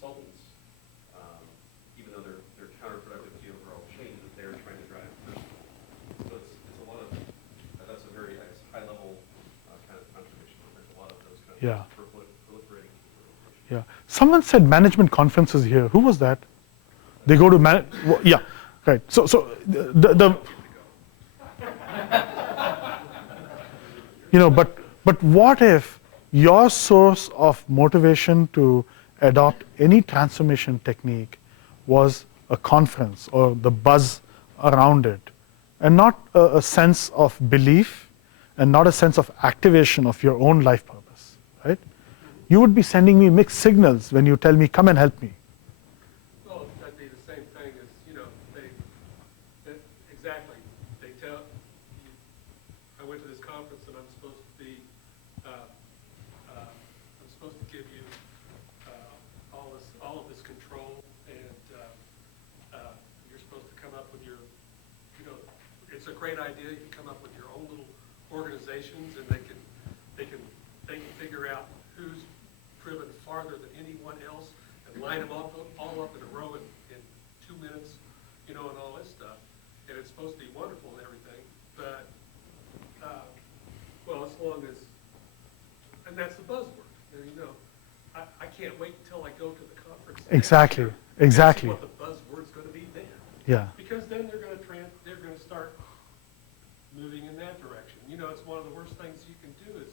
consultants, even though they're counterproductive to the overall change that they're trying to drive personally. So it's a lot of, that's a very high level kind of contradiction. There's a lot of those kind of proliferating. Yeah. Someone said management conferences here. Who was that? They go to yeah, right. So the but what if your source of motivation to adopt any transformation technique was a conference or the buzz around it, and not a sense of belief and not a sense of activation of your own life purpose, right? You would be sending me mixed signals when you tell me, come and help me. Well, that'd be the same thing as, exactly. They tell you, I went to this conference and I'm supposed to be, I'm supposed to give you all of this control, and you're supposed to come up with your, it's a great idea. You come up with your own little organizations, and they can figure out who's driven farther than anyone else and line them all up in a row in 2 minutes, and all this stuff. And it's supposed to be wonderful and everything, but well, as long as, and that's the buzzword. I can't wait until I go to the conference. Exactly. Exactly. What the buzzword's going to be then. Yeah. Because then they're going to start moving in that direction. It's one of the worst things you can do is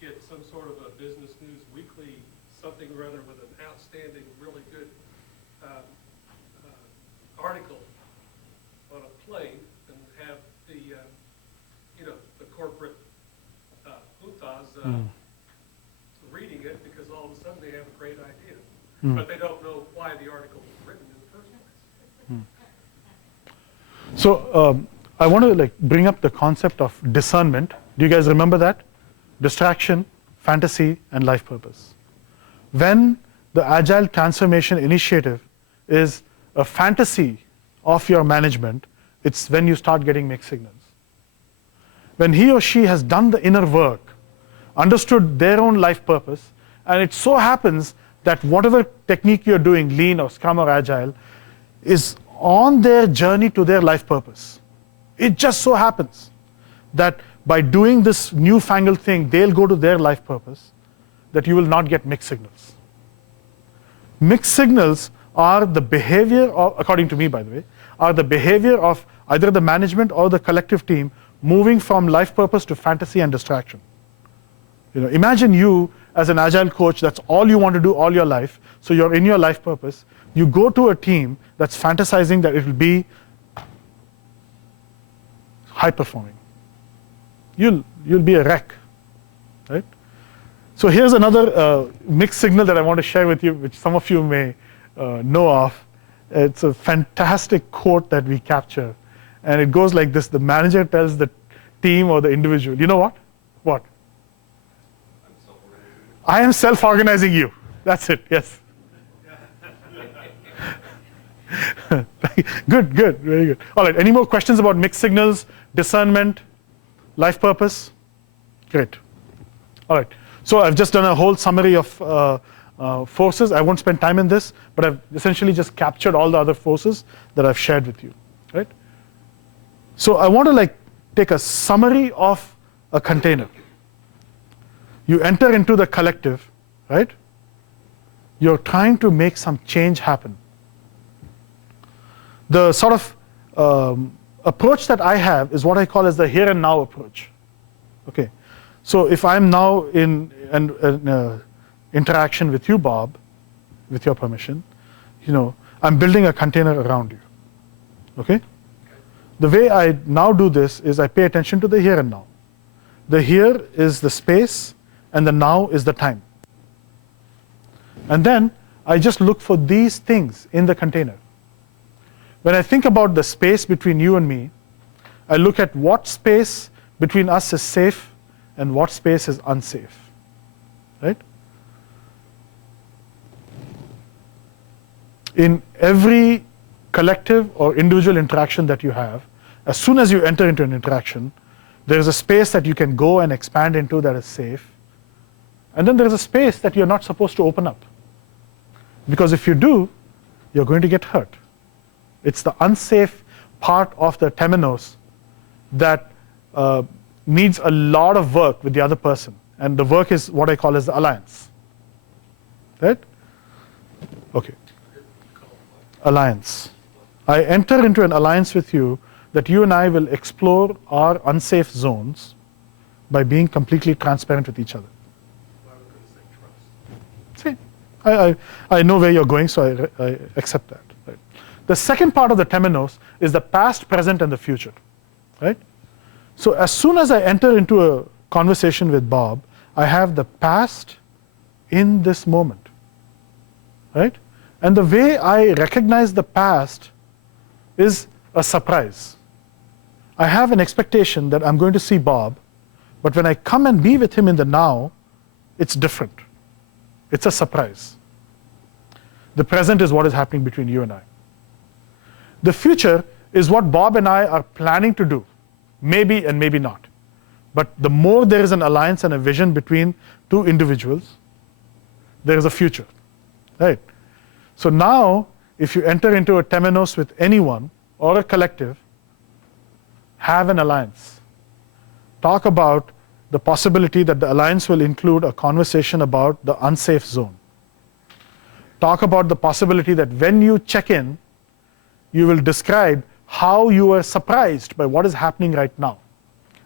get some sort of a business news weekly, something or other with an outstanding, really good article on a plane, and have the corporate hutas reading it because all of a sudden they have a great idea, but they don't know why the article was written in the first place. So I want to bring up the concept of discernment. Do you guys remember that? Distraction, fantasy, and life purpose. When the Agile Transformation Initiative is a fantasy of your management, it's when you start getting mixed signals. When he or she has done the inner work, understood their own life purpose, and it so happens that whatever technique you're doing, Lean or Scrum or Agile, is on their journey to their life purpose. It just so happens that by doing this newfangled thing, they'll go to their life purpose, that you will not get mixed signals. Mixed signals are the behavior of, according to me by the way, are the behavior of either the management or the collective team moving from life purpose to fantasy and distraction. Imagine you as an Agile coach, that's all you want to do all your life, so you're in your life purpose. You go to a team that's fantasizing that it will be high performing. You'll be a wreck, right? So here's another mixed signal that I want to share with you, which some of you may know of. It's a fantastic quote that we capture, and it goes like this: the manager tells the team or the individual, you know what? What? I am self-organizing you. That's it, yes. Good, very good. All right, any more questions about mixed signals, discernment, life purpose? Great. All right, so I've just done a whole summary of forces. I won't spend time in this, but I've essentially just captured all the other forces that I've shared with you, right? So I want to take a summary of a container. You enter into the collective, right? You're trying to make some change happen. The sort of approach that I have is what I call as the here and now approach. Okay, so if I'm now in an interaction with you, Bob, with your permission, I'm building a container around you. Okay? The way I now do this is I pay attention to the here and now. The here is the space, and the now is the time. And then I just look for these things in the container. When I think about the space between you and me, I look at what space between us is safe and what space is unsafe, right? In every collective or individual interaction that you have, as soon as you enter into an interaction, there is a space that you can go and expand into that is safe. And then there is a space that you're not supposed to open up. Because if you do, you're going to get hurt. It's the unsafe part of the Temenos that needs a lot of work with the other person. And the work is what I call as the alliance. Right? Okay. Alliance. I enter into an alliance with you that you and I will explore our unsafe zones by being completely transparent with each other. Why would they say trust? See, I know where you're going, so I accept that. Right? The second part of the Temenos is the past, present, and the future. Right? So as soon as I enter into a conversation with Bob, I have the past in this moment. Right? And the way I recognize the past is a surprise. I have an expectation that I'm going to see Bob, but when I come and be with him in the now, it's different. It's a surprise. The present is what is happening between you and I. The future is what Bob and I are planning to do, maybe and maybe not. But the more there is an alliance and a vision between two individuals, there is a future. Right? So now, if you enter into a Temenos with anyone or a collective, have an alliance. Talk about the possibility that the alliance will include a conversation about the unsafe zone. Talk about the possibility that when you check in, you will describe how you were surprised by what is happening right now.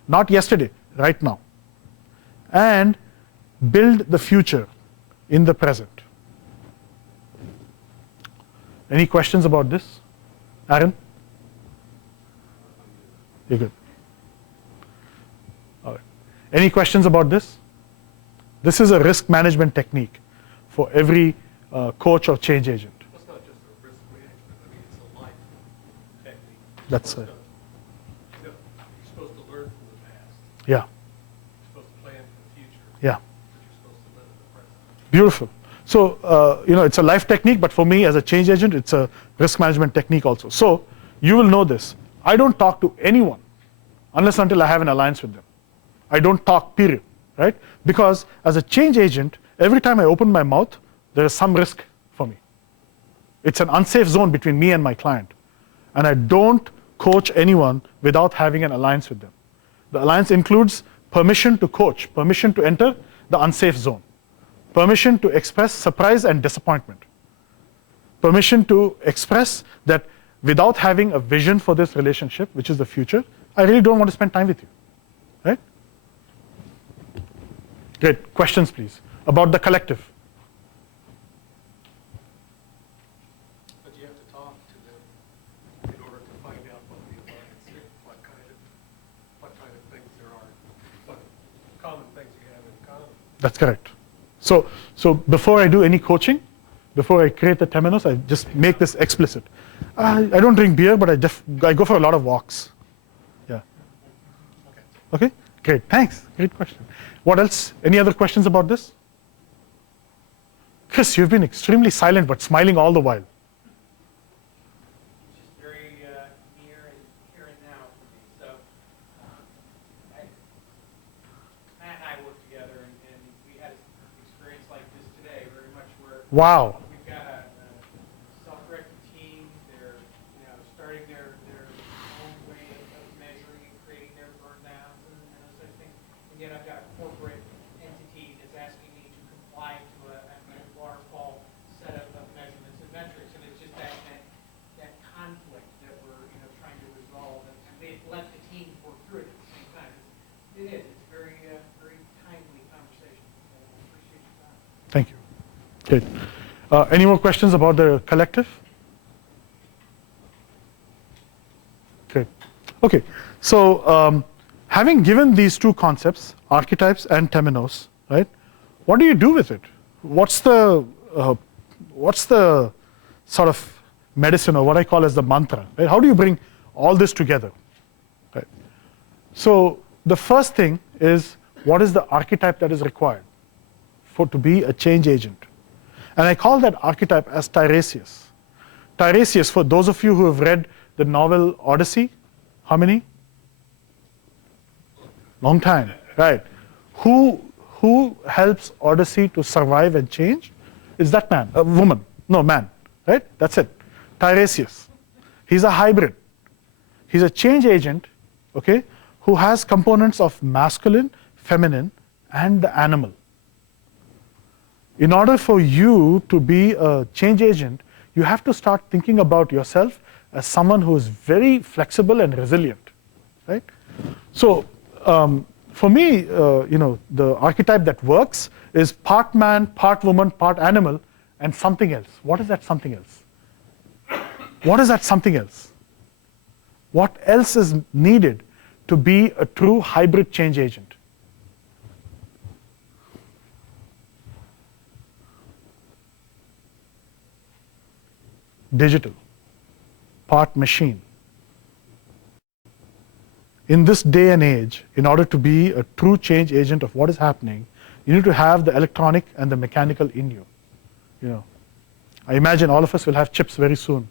Not yesterday, right now. And build the future in the present. Any questions about this? Aaron? You're good. All right. Any questions about this? This is a risk management technique for every coach or change agent. It's not just a risk management, I mean, it's a life technique. That's right. You're supposed to learn from the past. Yeah. You're supposed to plan for the future. Yeah. But you're supposed to live in the present. Beautiful. So, it's a life technique, but for me as a change agent, it's a risk management technique also. So, you will know this. I don't talk to anyone unless until I have an alliance with them. I don't talk, period, right? Because as a change agent, every time I open my mouth, there is some risk for me. It's an unsafe zone between me and my client. And I don't coach anyone without having an alliance with them. The alliance includes permission to coach, permission to enter the unsafe zone, permission to express surprise and disappointment, permission to express that without having a vision for this relationship, which is the future, I really don't want to spend time with you. Right? Great. Questions, please, about the collective. But you have to talk to them in order to find out what the alliance is, what kind of things there are, what common things you have in common. That's correct. So before I do any coaching, before I create the Temenos, I just make this explicit. I don't drink beer, but I go for a lot of walks. Yeah. Okay? Great. Thanks. Great question. What else? Any other questions about this? Chris, you've been extremely silent but smiling all the while. It's just very near and here and now for me. So Matt and I worked together, and we had an experience like this today, very much where Wow. we've got a self-directed team. They're starting their own way of measuring and creating their burn downs and those sort of things. And yet I've got a corporate entity that's asking me to comply to a waterfall set of measurements and metrics, and it's just that conflict that we're trying to resolve, and they let the team work through it at the same time. It's very very timely conversation. I appreciate your time. Thank you. Great. Any more questions about the collective? Great. Okay. So having given these two concepts, archetypes and Temenos, right? What do you do with it? What's the sort of medicine, or what I call as the mantra? Right? How do you bring all this together? Right? So the first thing is, what is the archetype that is required to be a change agent? And I call that archetype as Tiresias. Tiresias, for those of you who have read the novel Odyssey, how many? Long time, right? Who helps Odyssey to survive and change? Is that man, a woman, No, man, right? That's it. Tiresias. He's a hybrid. He's a change agent, okay, who has components of masculine, feminine, and the animal. In order for you to be a change agent, you have to start thinking about yourself as someone who is very flexible and resilient, right? So for me, the archetype that works is part man, part woman, part animal, and something else. What is that something else? What is that something else? What else is needed to be a true hybrid change agent? Digital, part machine. In this day and age, in order to be a true change agent of what is happening, you need to have the electronic and the mechanical in you. I imagine all of us will have chips very soon,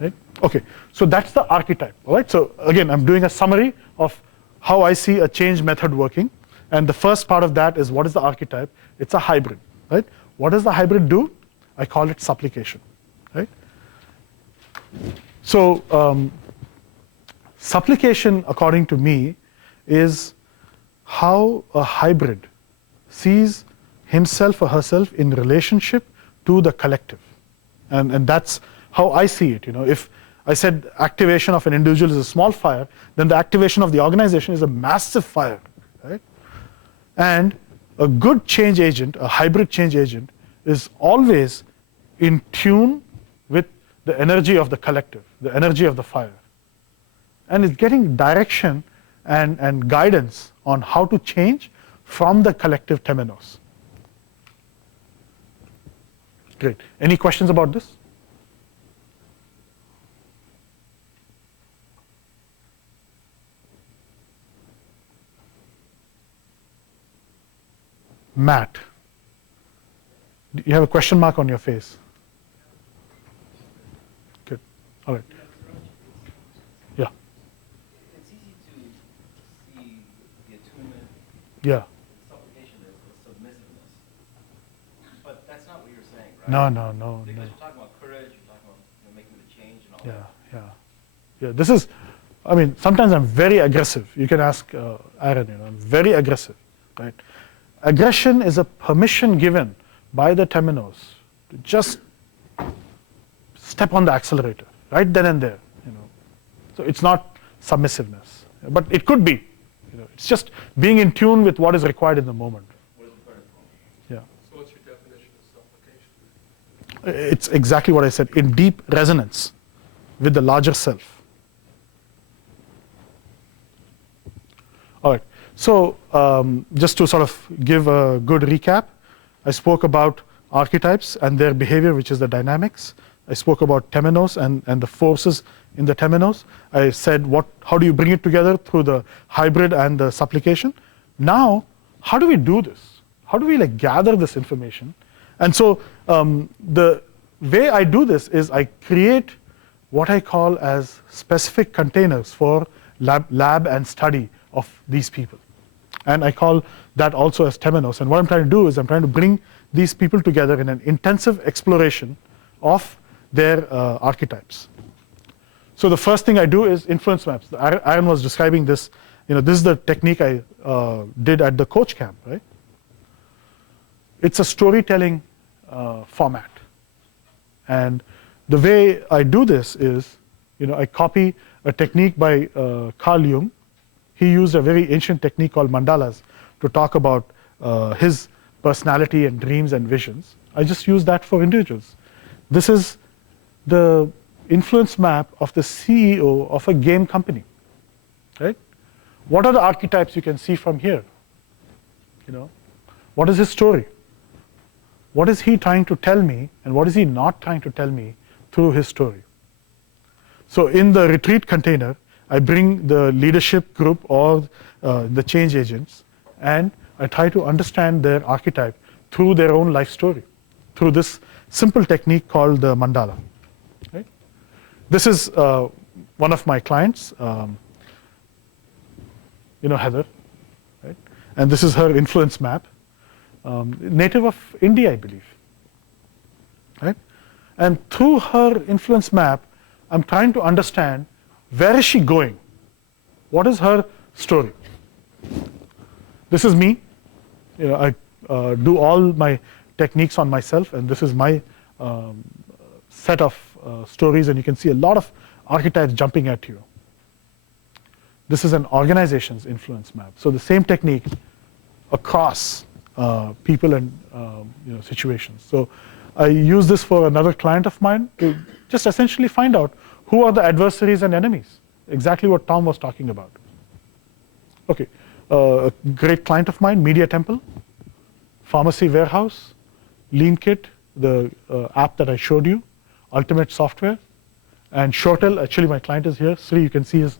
right? Okay, so that's the archetype, all right? So again, I'm doing a summary of how I see a change method working. And the first part of that is, what is the archetype? It's a hybrid, right? What does the hybrid do? I call it supplication, right? So supplication, according to me, is how a hybrid sees himself or herself in relationship to the collective. And that's how I see it. If I said activation of an individual is a small fire, then the activation of the organization is a massive fire, right? And a good change agent, a hybrid change agent, is always in tune with the energy of the collective, the energy of the fire. And it's getting direction and guidance on how to change from the collective Temenos. Great. Any questions about this? Matt, you have a question mark on your face. Good. All right. Yeah. It's easy to see the attunement, Yeah. supplication as submissiveness. But that's not what you're saying, right? No. Because you're talking about courage, you're talking about making the change and all that. Yeah. This is, sometimes I'm very aggressive. You can ask Aaron, I'm very aggressive, right? Aggression is a permission given by the Temenos to just step on the accelerator right then and there. So it's not submissiveness, but it could be. It's just being in tune with what is required in the moment. What is the current moment? Yeah. So what's your definition of supplication? It's exactly what I said, in deep resonance with the larger self. All right. So just to sort of give a good recap, I spoke about archetypes and their behavior, which is the dynamics. I spoke about Temenos and the forces in the Temenos. I said, how do you bring it together through the hybrid and the supplication? Now, how do we do this? How do we gather this information? And so the way I do this is I create what I call as specific containers for lab and study of these people. And I call that also as Temenos. And what I'm trying to do is I'm trying to bring these people together in an intensive exploration of their archetypes. So the first thing I do is influence maps. Aaron was describing this. This is the technique I did at the coach camp, right? It's a storytelling format. And the way I do this is, I copy a technique by Carl Jung. He used a very ancient technique called mandalas to talk about his personality and dreams and visions. I just use that for individuals. This is the influence map of the CEO of a game company, right? What are the archetypes you can see from here? What is his story? What is he trying to tell me, and what is he not trying to tell me through his story? So in the retreat container, I bring the leadership group or the change agents, and I try to understand their archetype through their own life story, through this simple technique called the mandala. Right? This is one of my clients, Heather, right? And this is her influence map, native of India, I believe. Right? And through her influence map, I'm trying to understand, where is she going? What is her story? This is me. I do all my techniques on myself, and this is my set of stories, and you can see a lot of archetypes jumping at you. This is an organization's influence map. So the same technique across people and situations. So I use this for another client of mine to just essentially find out who are the adversaries and enemies. Exactly what Tom was talking about. Okay, a great client of mine, Media Temple, Pharmacy Warehouse, LeanKit, the app that I showed you, Ultimate Software, and Shotel. Actually, my client is here. Sri, you can see his